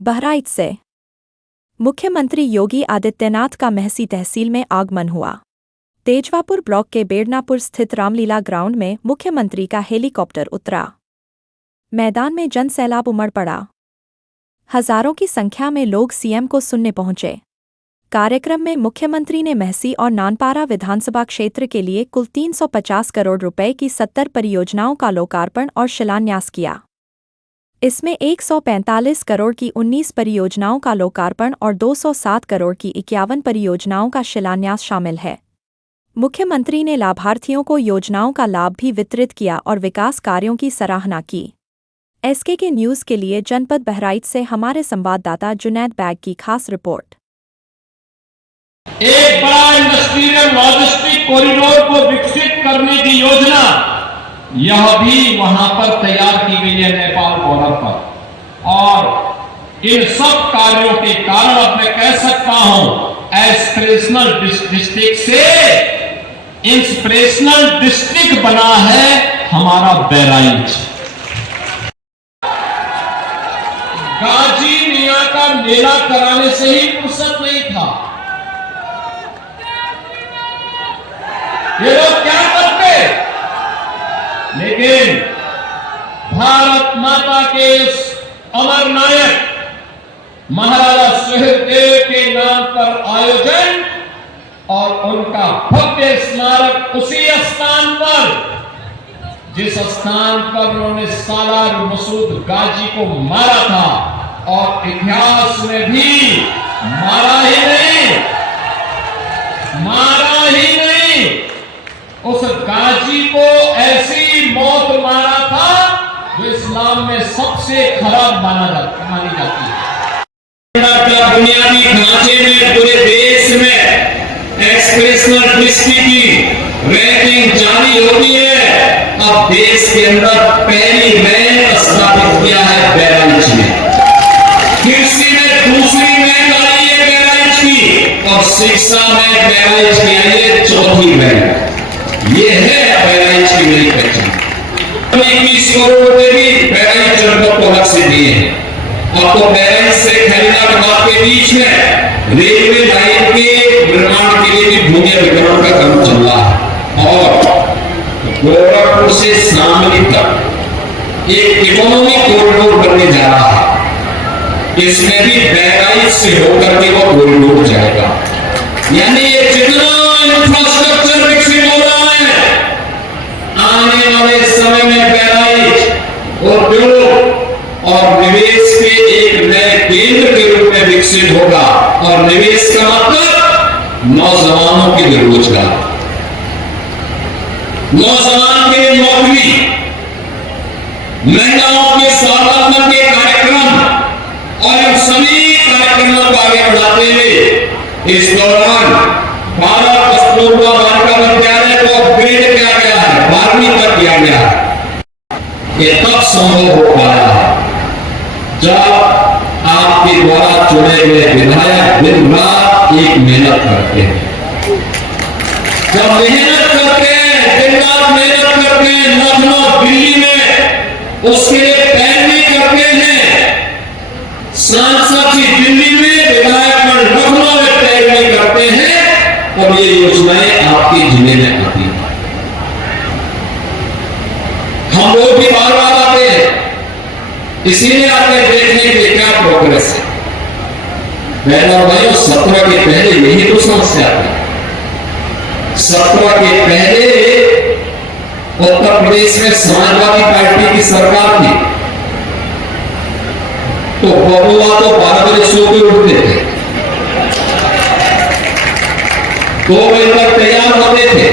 बहराइच से मुख्यमंत्री योगी आदित्यनाथ का मेहसी तहसील में आगमन हुआ। तेजवापुर ब्लॉक के बेड़नापुर स्थित रामलीला ग्राउंड में मुख्यमंत्री का हेलीकॉप्टर उतरा। मैदान में जनसैलाब उमड़ पड़ा। हजारों की संख्या में लोग सीएम को सुनने पहुंचे। कार्यक्रम में मुख्यमंत्री ने मेहसी और नानपारा विधानसभा क्षेत्र के लिए कुल 350 करोड़ रुपए की 70 परियोजनाओं का लोकार्पण और शिलान्यास किया। इसमें 145 करोड़ की 19 परियोजनाओं का लोकार्पण और 207 करोड़ की 51 परियोजनाओं का शिलान्यास शामिल है। मुख्यमंत्री ने लाभार्थियों को योजनाओं का लाभ भी वितरित किया और विकास कार्यों की सराहना की। एसके के न्यूज़ के लिए जनपद बहराइच से हमारे संवाददाता जुनैद बैग की खास रिपोर्ट। एक बड़ा इंडस्ट्रियल लॉजिस्टिक कॉरिडोर को विकसित करने की योजना यह भी वहां पर तैयार की गई है, नेपाल बॉर्डर पर। और इन सब कार्यों के कारण अब मैं कह सकता हूं एस्पिरेशनल डिस्ट्रिक्ट से इंस्पिरेशनल डिस्ट्रिक्ट बना है हमारा बहराइच। गाजी मियां का मेला कराने से ही फुर्सत नहीं था। ये लोग क्या करते, लेकिन भारत माता के इस अमर नायक महाराजा सुहेलदेव के नाम पर आयोजन और उनका भव्य स्मारक उसी स्थान पर, जिस स्थान पर उन्होंने सालार मसूद गाजी को मारा था और इतिहास में भी मारा ही नहीं, उस गाजी को ऐसी मौत मारा था जो इस्लाम में सबसे खराब मानी जाती है। बुनियादी ढांचे में पूरे देश में एक्सप्रेशनल डिस्ट्रिक्ट की रैंकिंग जारी होती है। अब देश के अंदर पहली रैंक स्थापित किया है बहराइच में। कृषि में दूसरी रैंक आई है बहराइच की और शिक्षा में बहराइच की आई है चौथी रैंक। ये है बहराइच की नई पहचान। 21 करोड़ रुपए भी बहराइच जनपद को अलग से दिए हैं। अब तो बहराइच से खैराबाद के बीच में रेलवे लाइन के निर्माण के लिए भी भूमि अधिग्रहण का काम चल रहा है और गोरखपुर से शामली तक एक इकोनॉमिक कॉरिडोर बनने जा रहा है। इसमें भी बहराइच से होकर के वो कॉरिडोर जाएगा। यानी ये जितना इंफ्रास्ट्रक्चर विकसित हो रहा है, आने वाले समय में बहराइच उद्योग और निवेश के एक नए केंद्र के रूप में विकसित होगा। और निवेश का मतलब नौजवानों के लिए रोजगार, नौजवान के लिए नौकरी, महिलाओं के स्वावलंबन के कार्यक्रम और इन सभी कार्यक्रमों को आगे बढ़ाते हुए इस दौरान 12 कस्तूरबा बालिका विद्यालय को अपग्रेड किया गया है, 12वीं तक किया गया है। ये तब संभव हो पाया है जब आपके द्वारा चुने गए विधायक दिन रात एक मेहनत करते हैं। जब मेहनत करते हैं, दिन रात मेहनत करते हैं, लखनऊ दिल्ली में उसके लिए पैरवी करते हैं। सांसद जी दिल्ली में, विधायक लखनऊ में पैरवी करते हैं और ये योजनाएं आपके जिले में आती हैं। हम लोग भी बार बार आते हैं, इसीलिए आते देखने के लिए क्या प्रोग्रेस है। भाइयों 17 के पहले यही तो समस्या थी। 17 के पहले उत्तर प्रदेश में समाजवादी पार्टी की सरकार थी तो बबुआ तो 12 बजे सो के उठते थे, 2 बजे तक तैयार होते थे।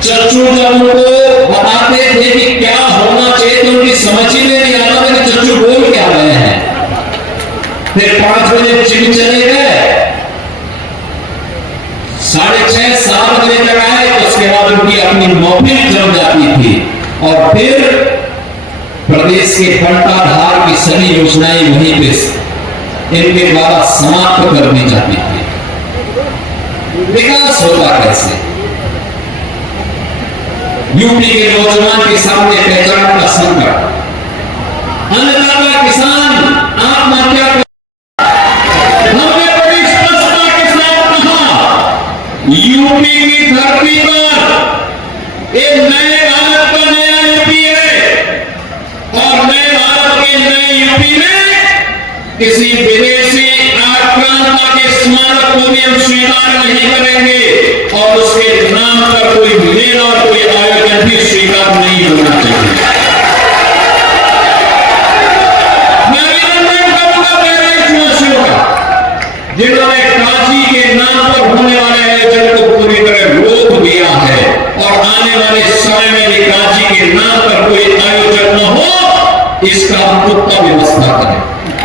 चच्चू जब उनको बताते थे कि क्या होना चाहिए तो उनकी समझ ही में नहीं आता था कि चच्चू बोल क्या रहे हैं। फिर 5 बजे जिम चले गए, 6:30 7 बजे तक आए तो उसके बाद उनकी अपनी नौकरी जम जाती थी और फिर प्रदेश के फंटाधार की सभी योजनाएं वहीं पे इनके द्वारा समाप्त कर दी जाती थी। विकास होता कैसे? यूपी के नौजवान के सामने पहचान का संकट, अन्नदाता किसान आत्महत्या कर, हमने बड़ी स्पष्टता के साथ कहा यूपी की धरती पर एक नए भारत का नया यूपी है और नए भारत के नए यूपी में किसी विदेशी आक्रांता के स्मारक को भी हम स्वीकार नहीं करेंगे और उसके नाम पर कोई मेला और कोई आयोजन भी स्वीकार नहीं होना चाहिए। मैं अभिनंदन करूंगा बहराइचवासियों का जिन्होंने काशी के नाम पर होने वाले आयोजन को पूरी तरह रोक दिया है और आने वाले समय में भी काशी के नाम पर कोई आयोजन न हो इसका हम पुख्ता व्यवस्था करें।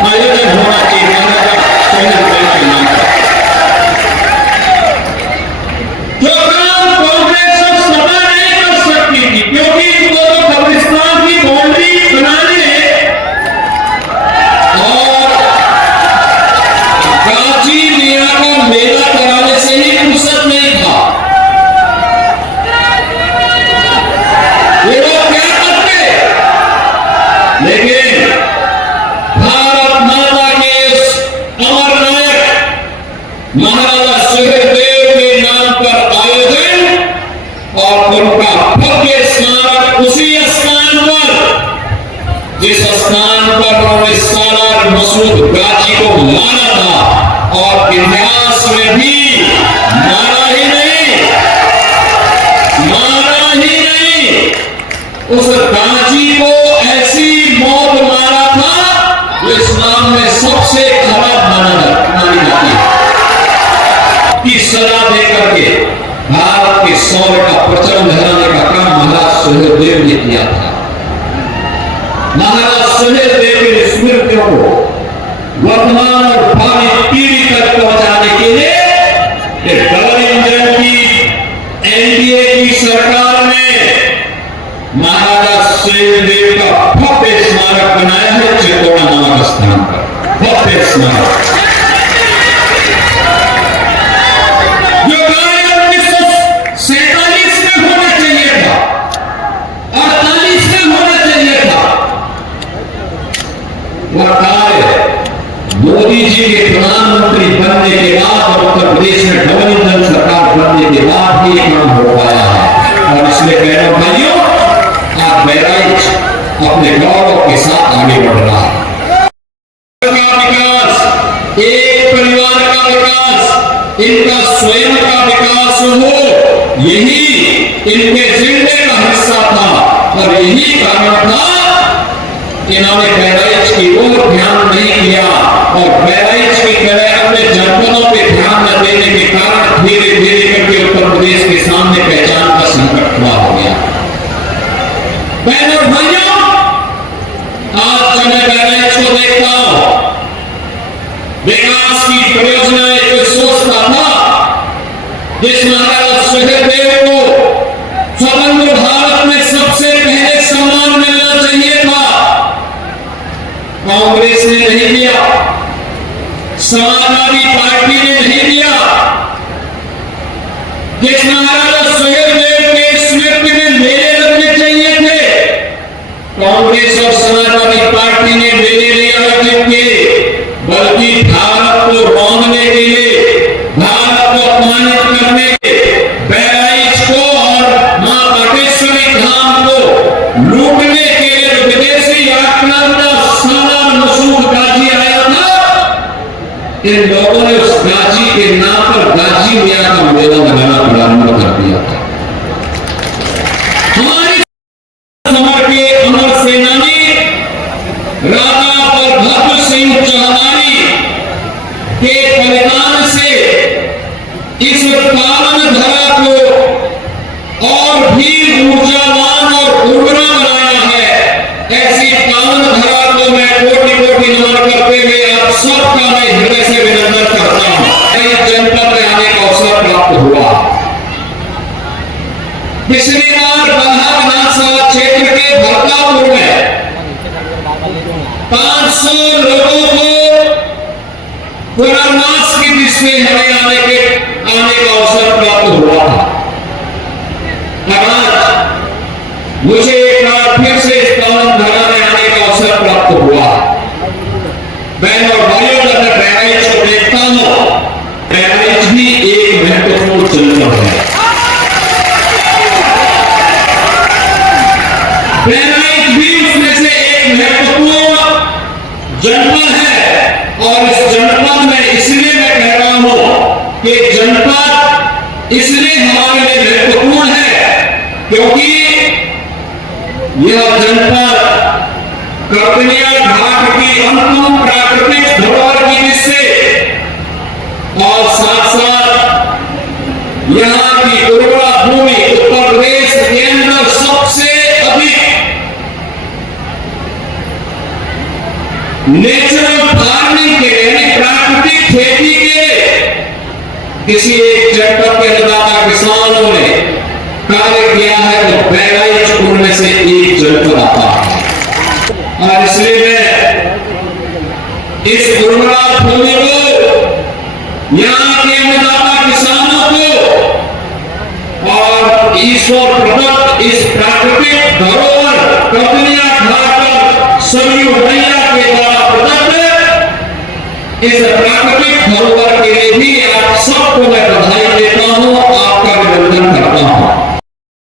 आयोजन होना चाहिए के नाम पर। जो काम कांग्रेस और सपा नहीं कर सकती थी क्योंकि इनको तो कब्रिस्तान की बाउंड्री बनाने और काशी मिया का मेला कराने से ही फुर्सत नहीं था। ये लोग क्या करते, लेकिन भारत माता के इस अमर नायक महाराजा सुहेलदेव के नाम पर आयोजन और उनका भव्य स्मारक उसी स्थान पर जिस स्थान पर उन्होंने सालार मसूद गाजी को मारा था और इतिहास में भी मारा ही नहीं उस गाजी को ऐसी मौत मारा था जो इस्लाम में सबसे खराब मानी जाती है की सजा देकर के भारत के शौर्य का प्रचलन लहराने का काम महाराज सुहेलदेव ने किया था। महाराज सुहेलदेव की स्मृतियों को वर्तमान और भावी पीढ़ी तक पहुंचाने के लिए डबल इंजन की एनडीए की सरकार ने महाराजा सुहेलदेव का भव्य स्मारक बनाया है चित्तौड़ा नामक स्थान पर। भव्य स्मारक जो कार्य 1947 में होना चाहिए था, 48 में होना चाहिए था, वह कार्य मोदी जी के प्रधानमंत्री बनने के बाद और उत्तर प्रदेश में डबल इंजन सरकार बनने के बाद ही काम हो पाया है। और इसलिए कह रहा हूं भाइयों, आप बहराइच अपने गौरव के साथ आगे बढ़ रहा है। विकास, एक परिवार का विकास, इनका स्वयं का विकास हो, यही इनके जिंदे का हिस्सा था और यही कारण था इन्होंने बहराइच की ओर ध्यान नहीं किया और बहराइच की तरह अपने जनपदों पे ध्यान न देने के कारण धीरे धीरे करके उत्तर प्रदेश के सामने पहचान का संकट खड़ा हो गया। बहनों भाइयों, आज जब मैं बहराइच को देखता हूं, विकास की परियोजनाएं जो सोचता था, जिस महाराज सुहेलदेव को स्वतंत्र भारत में सबसे पहले सम्मान मिलना चाहिए था, कांग्रेस ने नहीं दिया, समाजवादी पार्टी ने नहीं दिया। जिस महाराजा सुहेलदेव के स्मृति में मेले लगने चाहिए थे, कांग्रेस और समाजवादी पार्टी ने मेले नहीं आयोजित किए, बल्कि भारत को रौंदने के लिए, भारत को अपमानित करने के, बहराइच को और मां पाटेश्वरी धाम को लूटने के लिए जो विदेशी आक्रांता सालार मसूद गाजी आया था, इन लोगों ने उस गाजी के नाम पर गाजी मिया का मेला लगाना प्रारंभ कर दिया था। हमारी समर के अमर सेनानी राजा बलभद्र सिंह चौहानी के बलिदान से इस पावन धरा को और भी ऊर्जावान और उर्वरा बनाया है। ऐसी पावन धरा को मैं कोटि कोटि नमन करते हुए आप सबका मैं हृदय से अभिनंदन करता हूं। जनपद में आने का अवसर प्राप्त हुआ। पिछली बार बल्हा विधानसभा क्षेत्र के भरतापुर में 500 लोगों को पुनर्वास की दृष्टि हमें आने का अवसर प्राप्त हुआ था। आज मुझे एक बार फिर से इस पावन धरा में आने का अवसर प्राप्त जनपद है। बहराइच भी उसमें से एक महत्वपूर्ण जनपद है और इस जनपद में इसलिए मैं कह रहा हूं कि जनपद इसलिए हमारे लिए महत्वपूर्ण है क्योंकि यह जनपद कर्तनिया घाट की अनुपम प्राकृतिक धरोहर की दृष्टि और साथ साथ यहां की उर्वरा भूमि उत्तर प्रदेश के अंदर सबसे अधिक नेचुरल फार्मिंग के यानी प्राकृतिक खेती के किसी एक जनपद के अन्नदाता किसानों ने कार्य किया है तो बहराइच उनमें से एक जनपद आता है और इसलिए मैं इस उर्वरा भूमि को यहां के अन्नदाता किसानों को और ईश्वर प्रदत्त इस प्राकृतिक धरोहर कर्तनिया घाट पर सरयू मैया के द्वारा प्रदत्त इस प्राकृतिक धरोहर के लिए भी आप सबको मैं बधाई देता हूं, आपका अभिनंदन करता हूं।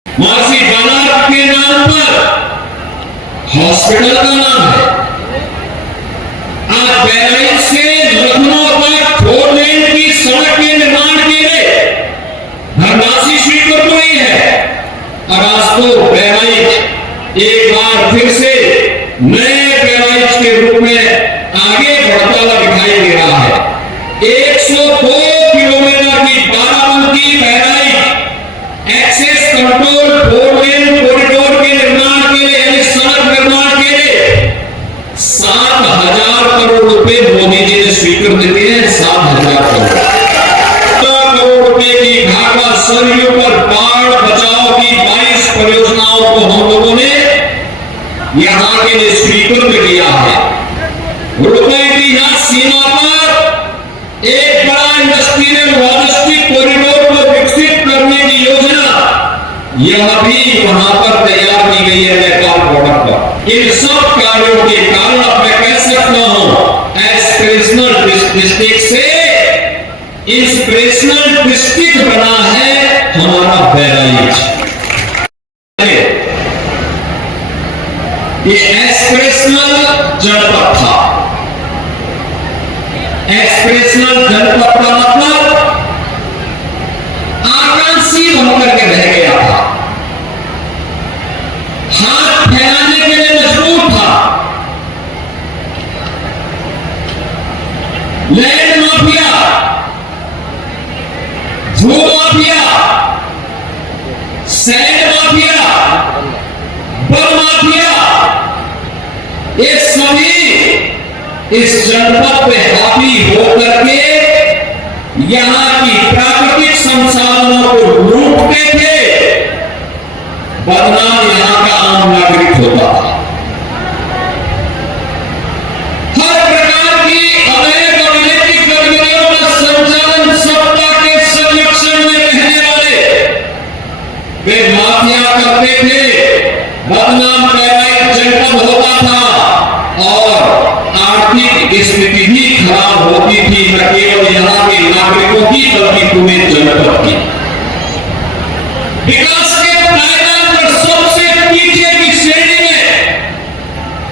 मासी बालारत के नाम पर हॉस्पिटल का नाम है। आज बहराइच से लखनऊ तक 4 लेन की सड़क के निर्माण के लिए धनराशि स्वीकृत हुई है और आज तो बहराइच एक बार फिर से नए बहराइच के रूप में आगे बढ़ता हुआ दिखाई दे रहा है। 102 किलोमीटर की बाराबंकी बहराइच एक्सेस कंट्रोल 4 लेन कॉरिडोर के निर्माण के लिए यानी सड़क निर्माण के लिए 7,000 करोड़ रुपए मोदी जी ने स्वीकृत दिए हैं। 7,000 करोड़ रुपए की घाघरा सरयू पर बाढ़ बचाव की 22 परियोजनाओं को हम लोगों ने यहां के लिए स्वीकृत किया है। रुपए की यहां सीमा पर एक बड़ा इंडस्ट्रियल लॉजिस्टिक कॉरिडोर को विकसित करने की योजना यह भी वहां पर तैयार की गई है नेपाल बॉर्डर पर। इन सब कार्यों के कारण अब मैं कह सकता हूं एस्पिरेशनल डिस्ट्रिक्ट से इंस्पिरेशनल डिस्ट्रिक्ट बना है हमारा बहराइच। ये एस्पिरेशनल जनपद था। एस्पिरेशनल जनपद का मतलब आकांक्षी बनकर के रह गया था, हाथ फैलाने के लिए मजबूर था। लैंड माफिया, भू mafia, sand mafia, one mafia, ये सभी इस जनपद पे हावी होकर के यहां की प्राकृतिक संसाधनों को लूटते थे, बदनाम यहां का आम नागरिक होता था। हर प्रकार की अवैध और अनैतिक गतिविधियों का संचालन सत्ता के संरक्षण में रहने वाले वे माफिया करते थे। बदनाम बहराइच जनपद होता था और आर्थिक स्थिति भी खराब होती थी, न केवल यहां के नागरिकों की बल्कि पूरे जनपद की। विकास के पायदान पर सबसे पीछे की श्रेणी में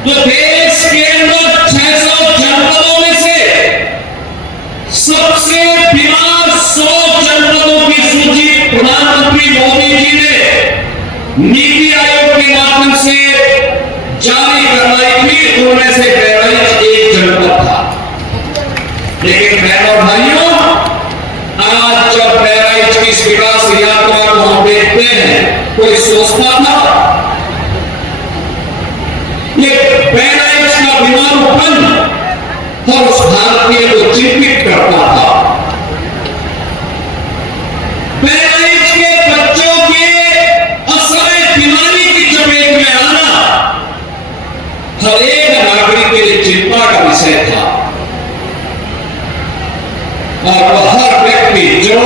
तो देश के अंदर 600 जनपदों में से सबसे बीमार 100 जनपदों की सूची प्रधानमंत्री मोदी जी ने नीति आयोग के माध्यम से जारी करवाई थी। उनमें से बहराइच एक जनपद था। लेकिन बहनों भाइयों, आज जब बहराइच की इस विकास यात्रा को हम देखते हैं, कोई सोचता था ये बहराइच का विमानोपन और उस भारतीय को चिंतित करता था। बहराइच के बच्चों के असहाय बीमारी की चपेट में आना हर एक नागरिक के लिए चिंता का विषय था और हर व्यक्ति जो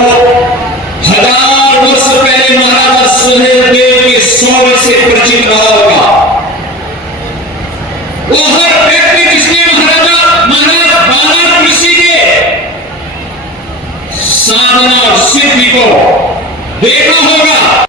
1000 वर्ष पहले महाराजा सुहेलदेव के शौर्य से परिचित रहा होगा, वो हर व्यक्ति जिसने महाराज बाला कृषि के साधना और सिद्धि को देखा होगा